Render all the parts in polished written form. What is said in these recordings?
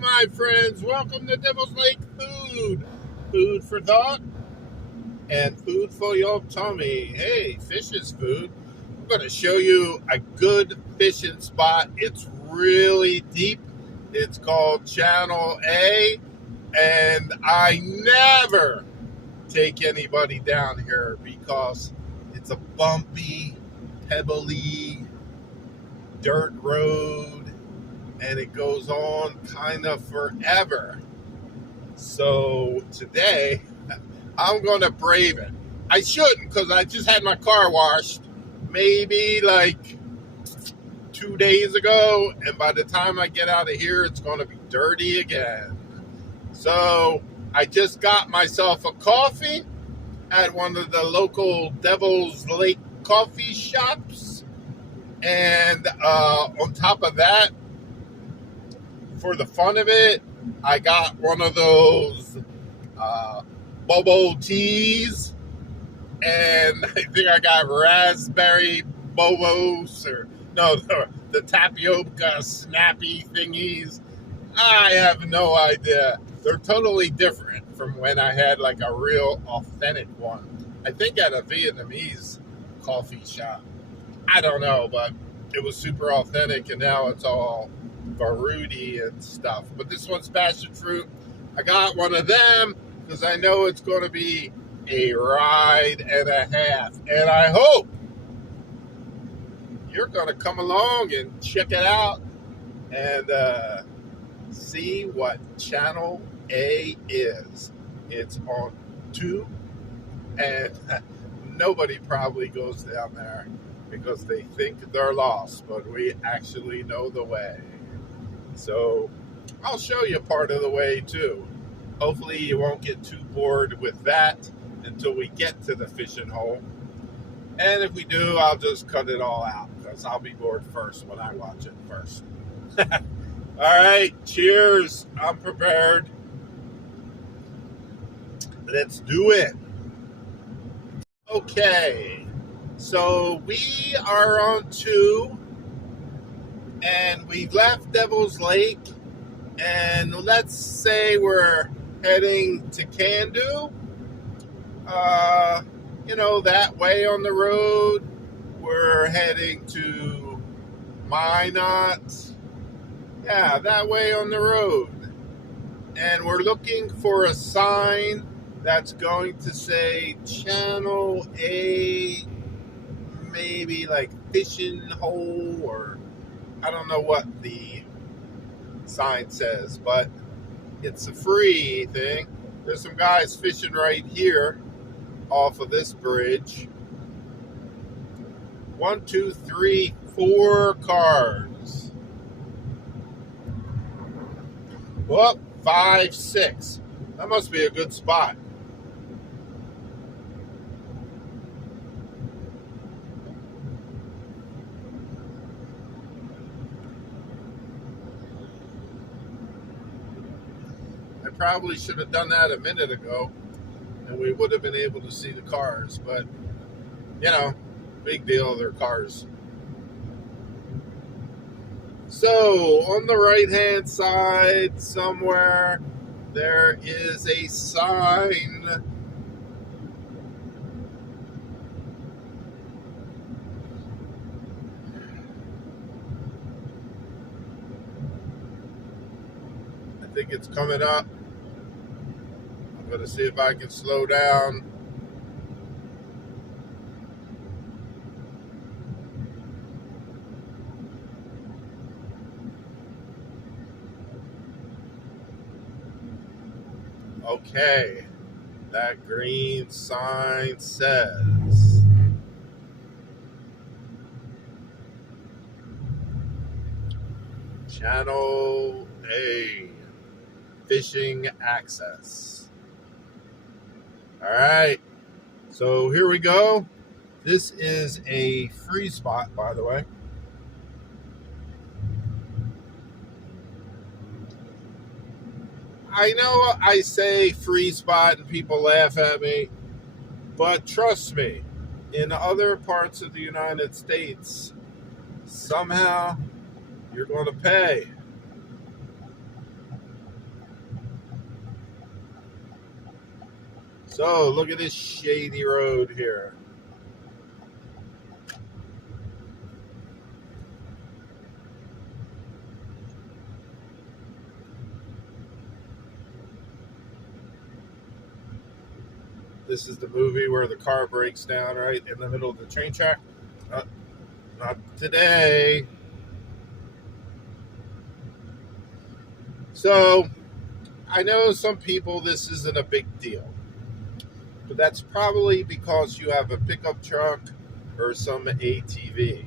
my friends. Welcome to Devil's Lake Food. Food for thought and food for your tummy. Hey, fish is food. I'm going to show you a good fishing spot. It's really deep. It's called Channel A, and I never take anybody down here because it's a bumpy, pebbly dirt road, and it goes on kind of forever. So today, I'm going to brave it. I shouldn't, because I just had my car washed maybe like 2 days ago, and by the time I get out of here, it's going to be dirty again. So I just got myself a coffee at one of the local Devil's Lake coffee shops, and on top of that, for the fun of it, I got one of those bobo teas, and I think I got raspberry bobos, or no, the tapioca snappy thingies. I have no idea. They're totally different from when I had like a real authentic one. I think at a Vietnamese coffee shop. I don't know, but it was super authentic, and now it's all fruity and stuff. But this one's passion fruit. I got one of them because I know it's going to be a ride and a half. And I hope you're going to come along and check it out and see what Channel A is. It's on 2, and nobody probably goes down there because they think they're lost, but we actually know the way. So I'll show you part of the way too. Hopefully you won't get too bored with that until we get to the fishing hole. And if we do, I'll just cut it all out because I'll be bored first when I watch it first. All right, cheers. I'm prepared. Let's do it. Okay, so we are on 2, and we left Devil's Lake, and let's say we're heading to Candu. That way on the road. We're heading to Minot. Yeah, that way on the road. And we're looking for a sign that's going to say Channel A, maybe like fishing hole, or I don't know what the sign says, but it's a free thing. There's some guys fishing right here off of this bridge. 1, 2, 3, 4 cars. Well, 5, 6. That must be a good spot. I probably should have done that a minute ago, and we would have been able to see the cars, but big deal, they're cars. So on the right hand side somewhere there is a sign. I think it's coming up. I'm going to see if I can slow down. Okay, that green sign says Channel A, fishing access. All right, so here we go. This is a free spot, by the way. I know I say free spot and people laugh at me, but trust me, in other parts of the United States, somehow you're going to pay. So look at this shady road here. This is the movie where the car breaks down right in the middle of the train track. Not today. So I know some people this isn't a big deal, but that's probably because you have a pickup truck or some ATV.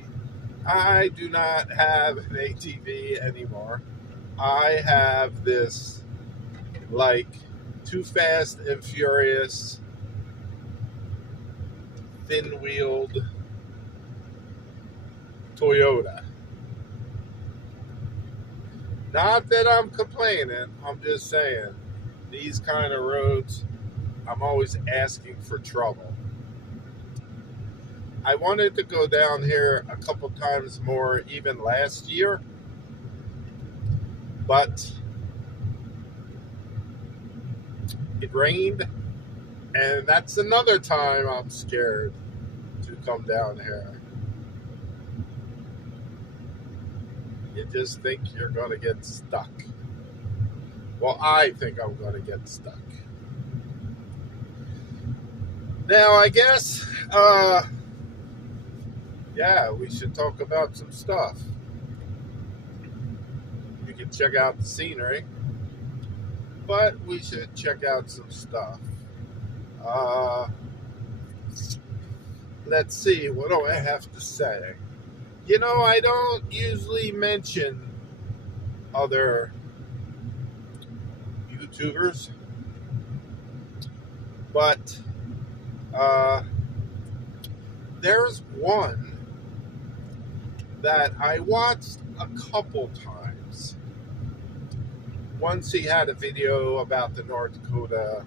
I do not have an ATV anymore. I have this like Too Fast and Furious thin-wheeled Toyota. Not that I'm complaining, I'm just saying these kind of roads, I'm always asking for trouble. I wanted to go down here a couple times more even last year, but it rained, and that's another time I'm scared to come down here. You just think you're going to get stuck. Well, I think I'm going to get stuck. Now, I guess, we should talk about some stuff. You can check out the scenery, but we should check out some stuff. Let's see, what do I have to say? You know, I don't usually mention other YouTubers, but there's one that I watched a couple times. Once he had a video about the North Dakota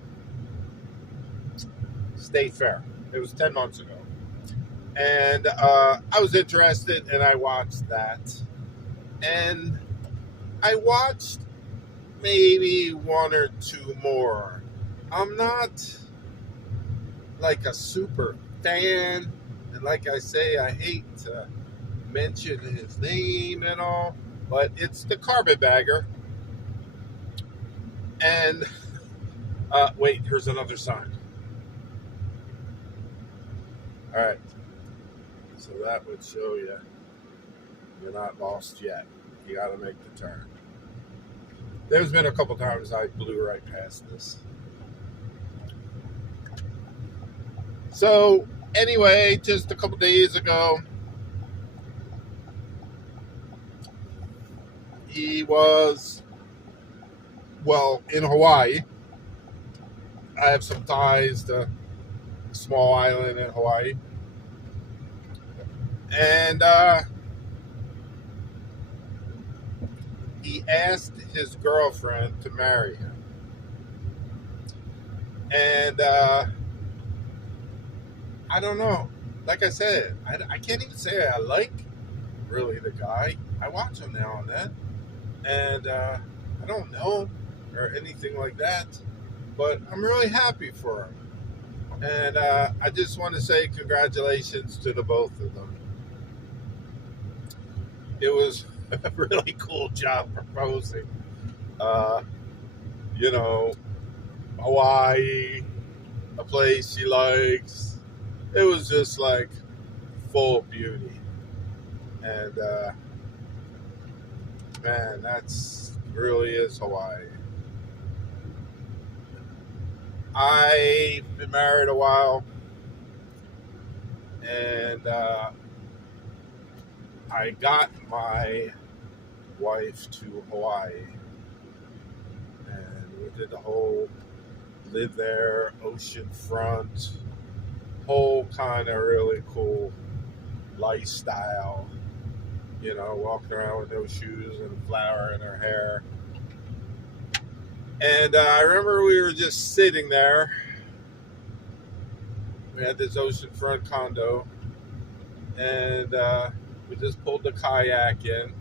State Fair. It was 10 months ago. And I was interested, and I watched that. And I watched maybe one or two more. I'm not like a super fan. And like I say, I hate to mention his name and all, but it's the Carpetbagger. And wait, here's another sign. All right. So that would show you you're not lost yet. You got to make the turn. There's been a couple times I blew right past this. So anyway, just a couple days ago, he was, in Hawaii. I have some ties to a small island in Hawaii. And he asked his girlfriend to marry him. And I don't know. Like I said, I can't even say I like really the guy. I watch him now and then. And I don't know or anything like that. But I'm really happy for him. And I just want to say congratulations to the both of them. It was a really cool job proposing. Hawaii, a place she likes. It was just like full beauty. And man, that's really is Hawaii. I've been married a while, and I got my wife to Hawaii, and we did the whole live there, oceanfront, whole kind of really cool lifestyle. Walking around with no shoes and a flower in her hair. And I remember we were just sitting there. We had this oceanfront condo, and we just pulled the kayak in.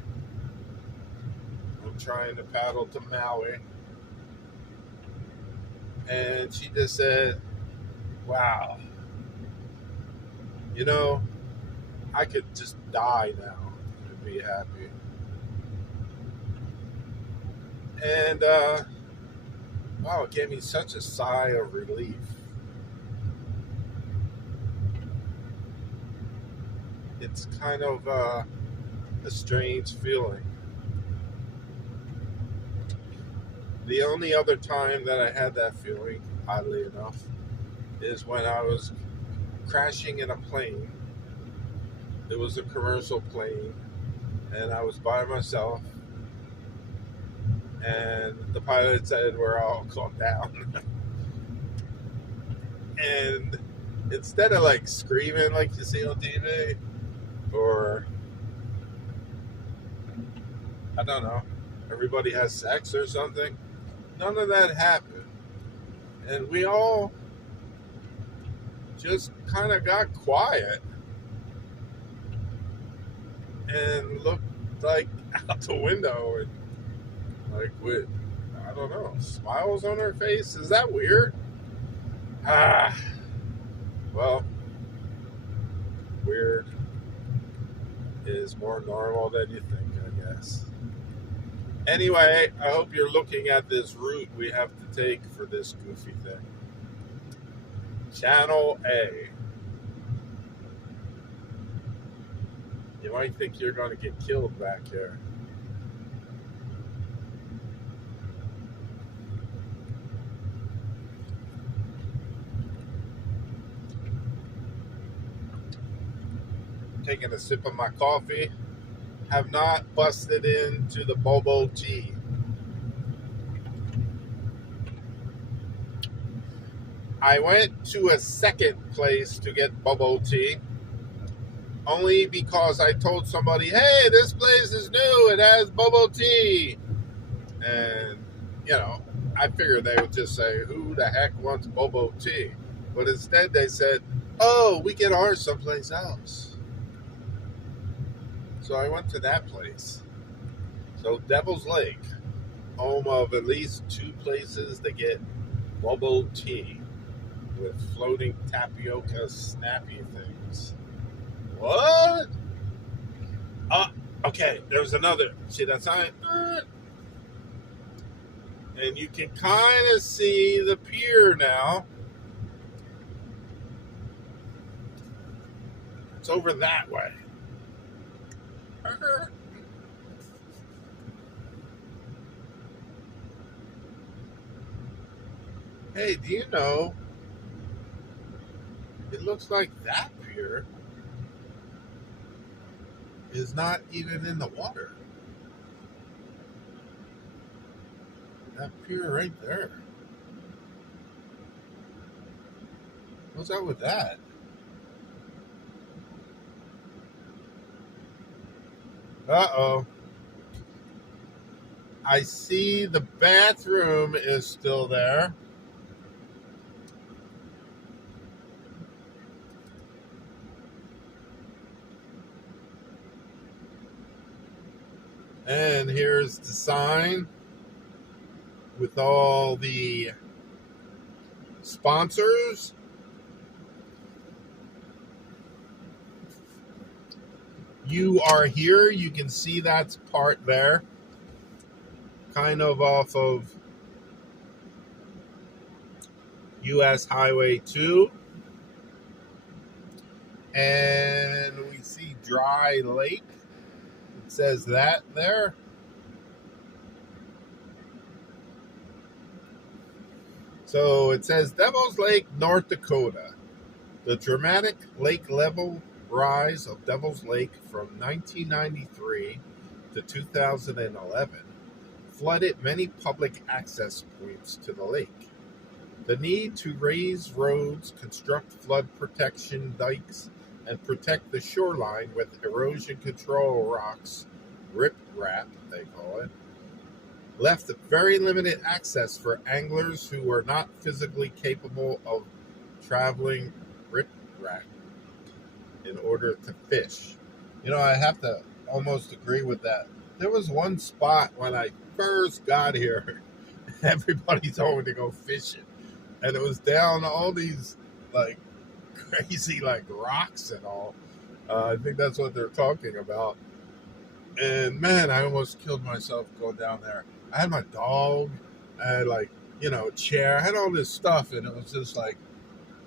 I'm trying to paddle to Maui. And she just said, Wow. You know, I could just die now and be happy. And, wow, it gave me such a sigh of relief. It's kind of a strange feeling. The only other time that I had that feeling, oddly enough, is when I was crashing in a plane. It was a commercial plane, and I was by myself, and the pilot said, "We're all calm down." And instead of like screaming like you see on TV, or I don't know, everybody has sex or something, none of that happened. And we all just kind of got quiet and looked like out the window and like with, I don't know, smiles on our face. Is that weird? Ah, well, weird is more normal than you think, I guess. Anyway, I hope you're looking at this route we have to take for this goofy thing. Channel A. You might think you're going to get killed back here. Taking a sip of my coffee. Have not busted into the Bobo tea. I went to a second place to get Bobo tea only because I told somebody, "Hey, this place is new. It has Bobo tea." And, you know, I figured they would just say, "Who the heck wants Bobo tea?" But instead they said, "Oh, we get ours someplace else." So I went to that place. So Devil's Lake, home of at least two places that get Bobo tea with floating tapioca snappy things. What? Okay, there's another. See that sign? And you can kind of see the pier now. It's over that way. Hey, do you know, it looks like that pier is not even in the water. That pier right there. What's up with that? Uh-oh. I see the bathroom is still there. And here's the sign with all the sponsors. You are here. You can see that's part there. Kind of off of US Highway 2. And we see Dry Lake. It says that there. So it says Devil's Lake, North Dakota. The dramatic lake level rise of Devil's Lake from 1993 to 2011 flooded many public access points to the lake. The need to raise roads, construct flood protection dikes, and protect the shoreline with erosion control rocks, riprap, they call it, left very limited access for anglers who were not physically capable of traveling riprap in order to fish. You know, I have to almost agree with that. There was one spot when I first got here, everybody told me to go fishing. And it was down all these like crazy like rocks and all. I think that's what they're talking about. And man, I almost killed myself going down there. I had my dog, I had like, chair, I had all this stuff, and it was just like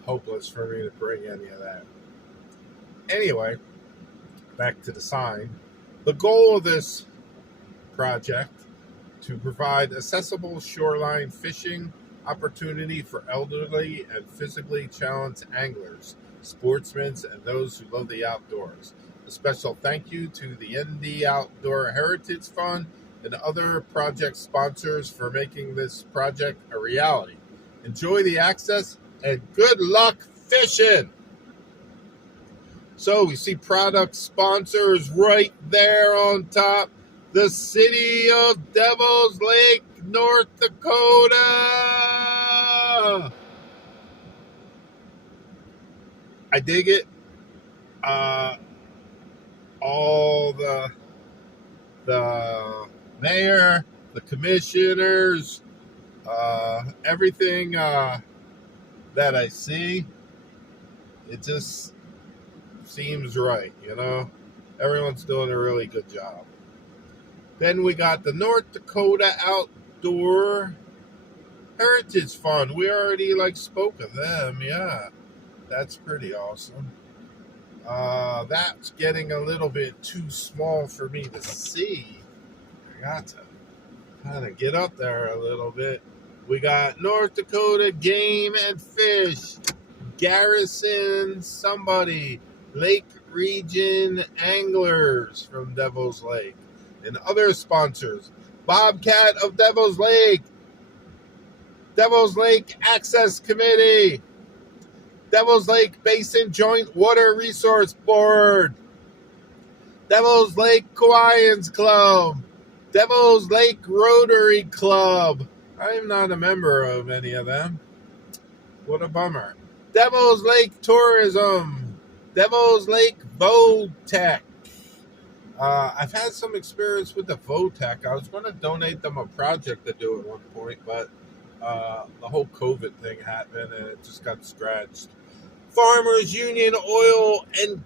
hopeless for me to bring any of that. Anyway, back to the sign. The goal of this project to provide accessible shoreline fishing opportunity for elderly and physically challenged anglers, sportsmen, and those who love the outdoors. A special thank you to the ND Outdoor Heritage Fund and other project sponsors for making this project a reality. Enjoy the access and good luck fishing. So we see product sponsors right there on top. The city of Devil's Lake, North Dakota. I dig it. All the mayor, the commissioners, everything that I see, it just seems right, Everyone's doing a really good job. Then we got the North Dakota Outdoor Heritage Fund. We already spoke of them, yeah. That's pretty awesome. That's getting a little bit too small for me to see. I got to kind of get up there a little bit. We got North Dakota Game and Fish, Garrison somebody, Lake Region Anglers from Devil's Lake, and other sponsors. Bobcat of Devil's Lake Access Committee, Devil's Lake Basin Joint Water Resource Board, Devil's Lake Hawaiians Club, Devil's Lake Rotary Club. I'm not a member of any of them. What a bummer. Devil's Lake Tourism, Devil's Lake Votech. I've had some experience with the Votech. I was going to donate them a project to do at one point, but the whole COVID thing happened and it just got scratched. Farmers Union Oil and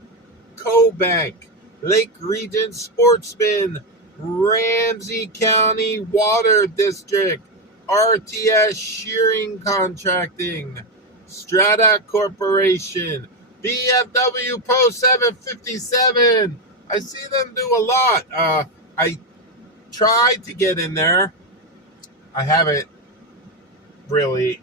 Co-Bank, Lake Region Sportsman, Ramsey County Water District, RTS Shearing Contracting, Strata Corporation, BFW Post 757. I see them do a lot. I tried to get in there. I haven't really.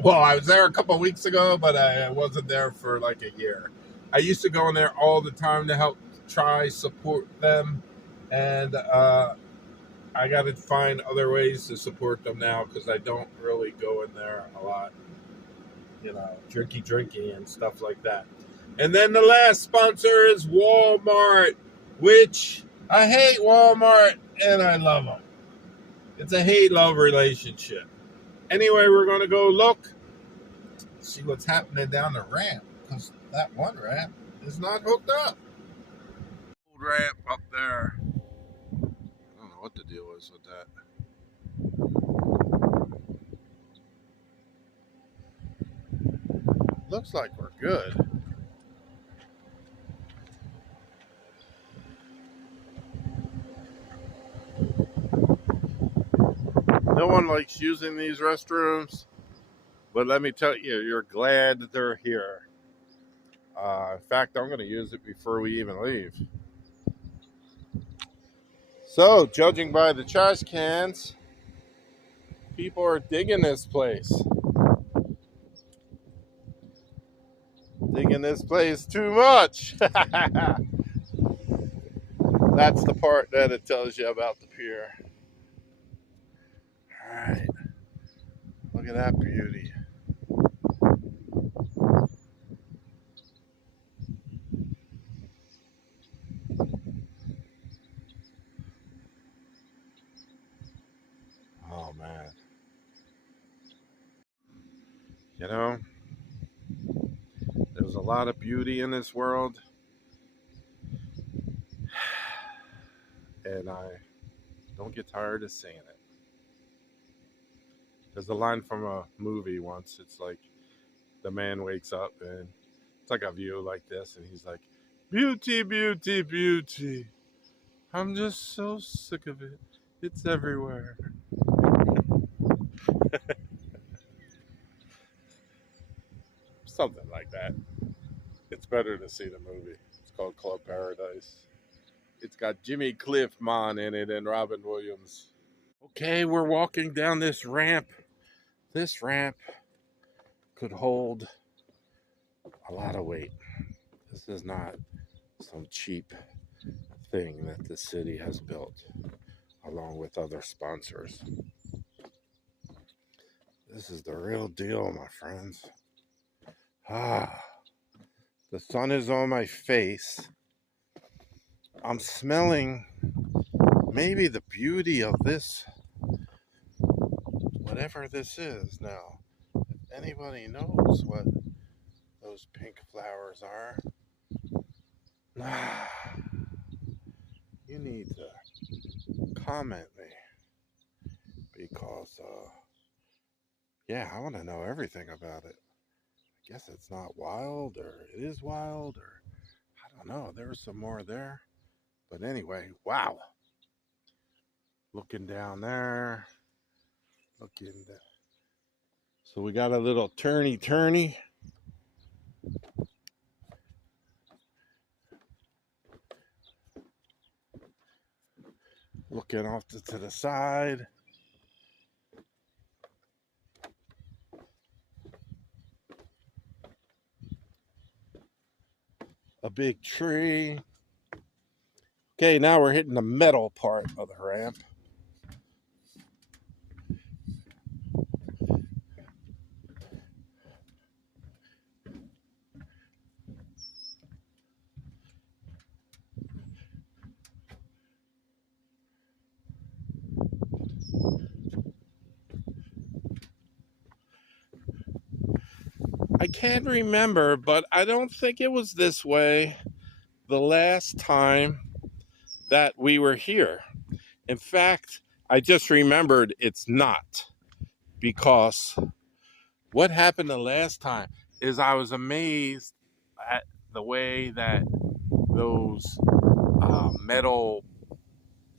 Well, I was there a couple of weeks ago, but I wasn't there for like a year. I used to go in there all the time to help support them, and I got to find other ways to support them now because I don't really go in there a lot, drinking and stuff like that. And then the last sponsor is Walmart, which I hate Walmart and I love them. It's a hate-love relationship. Anyway, we're going to go look, see what's happening down the ramp, because that one ramp is not hooked up. Old ramp up there. I don't know what the deal is with that. Looks like we're good. No one likes using these restrooms, but let me tell you, you're glad that they're here. In fact, I'm going to use it before we even leave. So, judging by the trash cans, people are digging this place. Digging this place too much. That's the part that it tells you about the pier. Alright. Look at that beauty. Oh man. There's a lot of beauty in this world. And I don't get tired of saying it. There's a line from a movie once. It's like, the man wakes up and it's like a view like this, and he's like, "Beauty, beauty, beauty. I'm just so sick of it. It's everywhere." Something like that. It's better to see the movie. It's called Club Paradise. It's got Jimmy Cliff Mon in it and Robin Williams. Okay, we're walking down this ramp. This ramp could hold a lot of weight. This is not some cheap thing that the city has built along with other sponsors. This is the real deal, my friends. Ah, the sun is on my face. I'm smelling maybe the beauty of this, whatever this is now. If anybody knows what those pink flowers are, you need to comment me because, yeah, I want to know everything about it. I guess it's not wild, or it is wild, or I don't know. There's some more there. But anyway, wow. Looking down there, looking down. So we got a little turny. Looking off to the side. A big tree. Okay, now we're hitting the metal part of the ramp. I can't remember, but I don't think it was this way the last time that we were here. In fact, I just remembered it's not, because what happened the last time is I was amazed at the way that those metal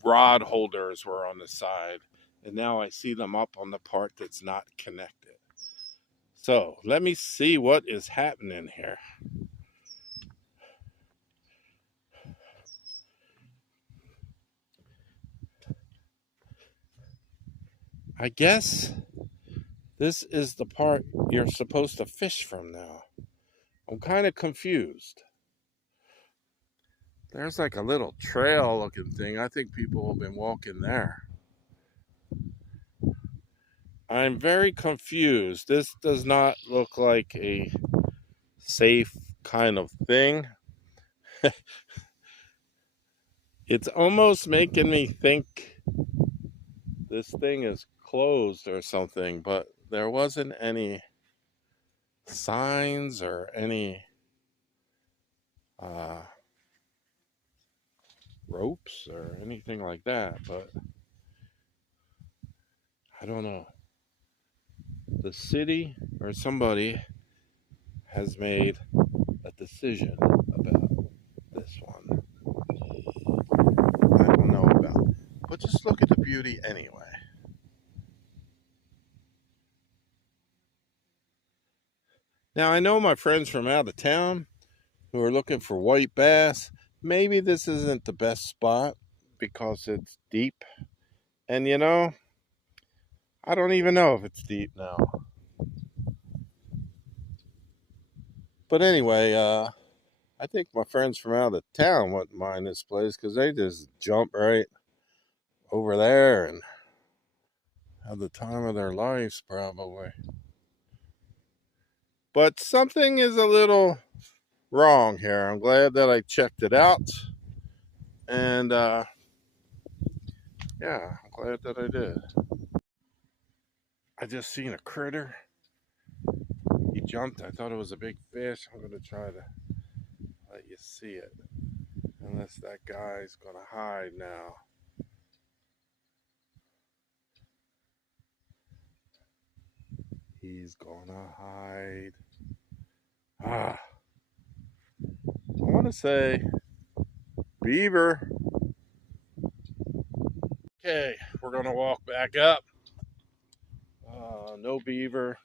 rod holders were on the side, and now I see them up on the part that's not connected. So let me see what is happening here. I guess this is the part you're supposed to fish from now. I'm kind of confused. There's like a little trail looking thing. I think people have been walking there. I'm very confused. This does not look like a safe kind of thing. It's almost making me think this thing is closed or something, but there wasn't any signs or any ropes or anything like that, but I don't know. The city or somebody has made a decision about this one. I don't know about, but just look at the beauty anyway. Now, I know my friends from out of town who are looking for white bass. Maybe this isn't the best spot because it's deep. And I don't even know if it's deep now. But anyway, I think my friends from out of town wouldn't mind this place because they just jump right over there and have the time of their lives, probably. But something is a little wrong here. I'm glad that I checked it out. And yeah, I'm glad that I did. I just seen a critter. He jumped. I thought it was a big fish. I'm going to try to let you see it. Unless that guy's going to hide now. He's going to hide. I want to say beaver. Okay, we're going to walk back up. No beaver.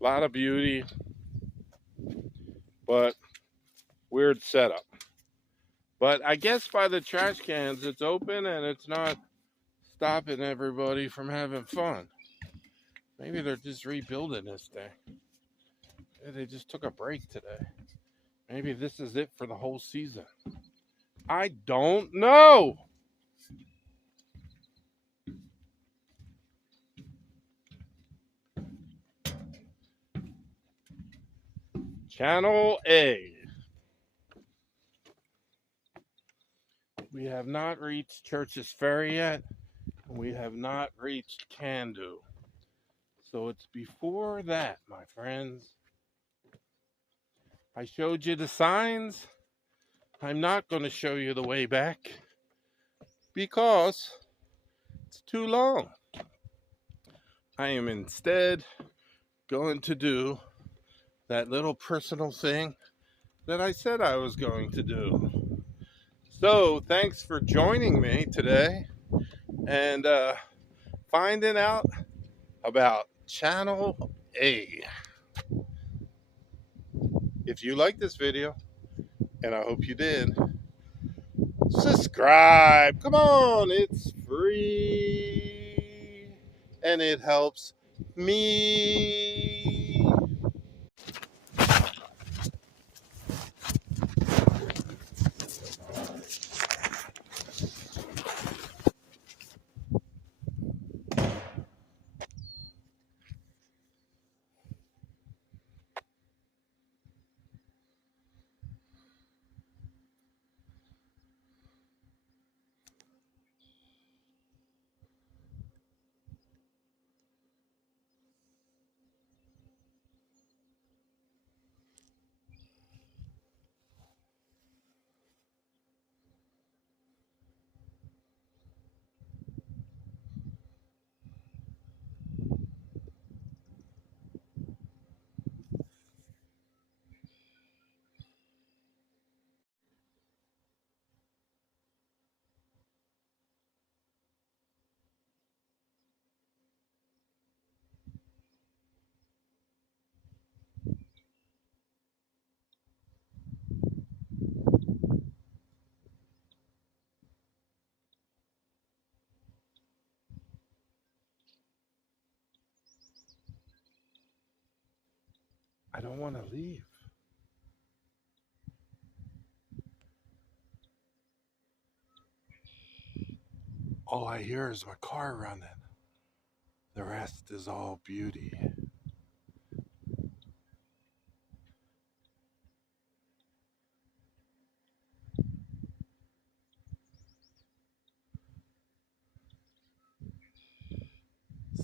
A lot of beauty, but weird setup. But I guess by the trash cans, it's open and it's not stopping everybody from having fun. Maybe they're just rebuilding this thing. Maybe they just took a break today. Maybe this is it for the whole season. I don't know. Channel A. We have not reached Church's Ferry yet. We have not reached Candu. So it's before that, my friends. I showed you the signs. I'm not going to show you the way back because it's too long. I am instead going to do that little personal thing that I said I was going to do. So thanks for joining me today and finding out about Channel A. If you like this video, and I hope you did, subscribe. Come on, it's free and it helps me. I don't want to leave. All I hear is my car running. The rest is all beauty.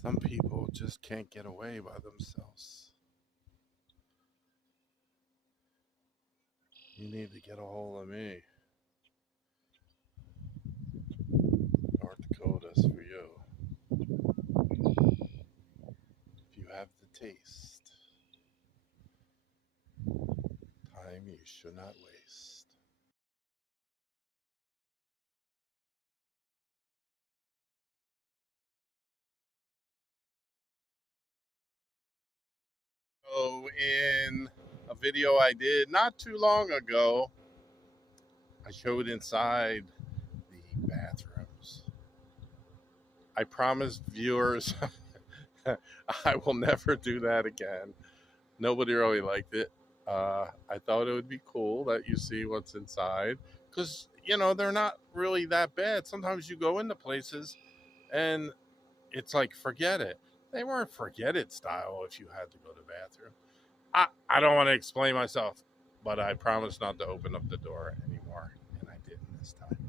Some people just can't get away by themselves. You need to get a hold of me. North Dakota's for you. If you have the taste, time you should not waste. So in a video I did not too long ago, I showed inside the bathrooms. I promised viewers I will never do that again. Nobody really liked it. I thought it would be cool that you see what's inside because, you know, they're not really that bad. Sometimes you go into places and it's like, forget it. They weren't forget it style if you had to go to the bathroom. I don't want to explain myself, but I promise not to open up the door anymore. And I didn't this time.